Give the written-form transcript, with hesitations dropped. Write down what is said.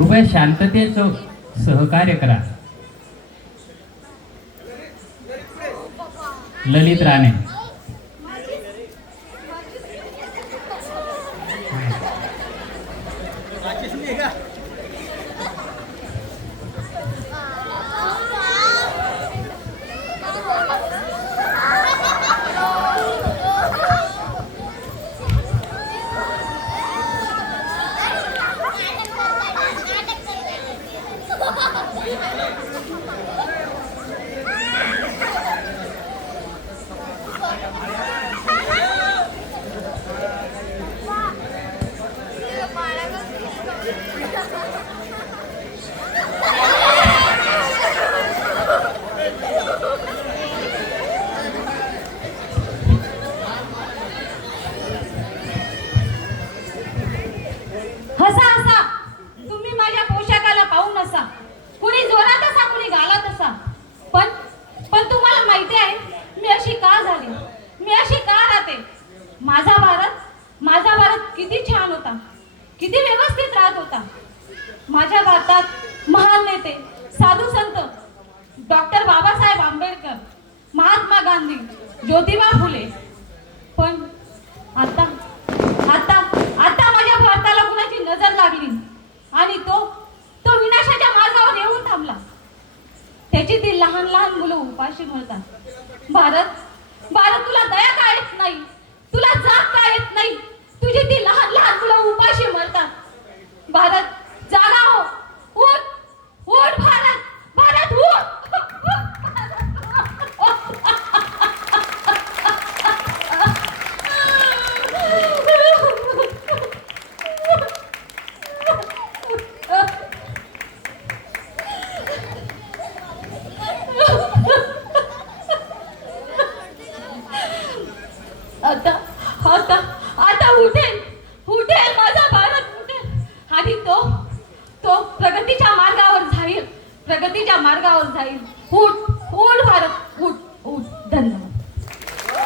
कृपया शांततेचं सहकार्य करा. ललित राणे. हसा हसा, तुम्ही माझ्या पोशाखाला पाहून हसा. कुणी जोरात हसा, कुणी गालात हसा. पण पण तुम्हाला माहिती आहे मी अशी का झाली, मी अशी का राहते. माझा भारत किती छान होता, किती व्यवस्थित राहत होता. माझ्या भारतात महान नेते, साधू संत, डॉक्टर बाबासाहेब आंबेडकर, महात्मा गांधी, ज्योतिबा फुले. पण आता आता आता माझ्या भारताला कुणाची नजर लागली आणि तो विनाशाच्या मार्गावर येऊन थांबला. त्याची ती लहान लहान मुलं उपाशी मरतात. भारत तुला दया का येत नाही, तुला जाग का येत नाही. तुझी ती लहान लहान मुलं उपाशी मरतात. भारत जागा हो, उठ उठ भारत उठ. आता आता आता उठेन,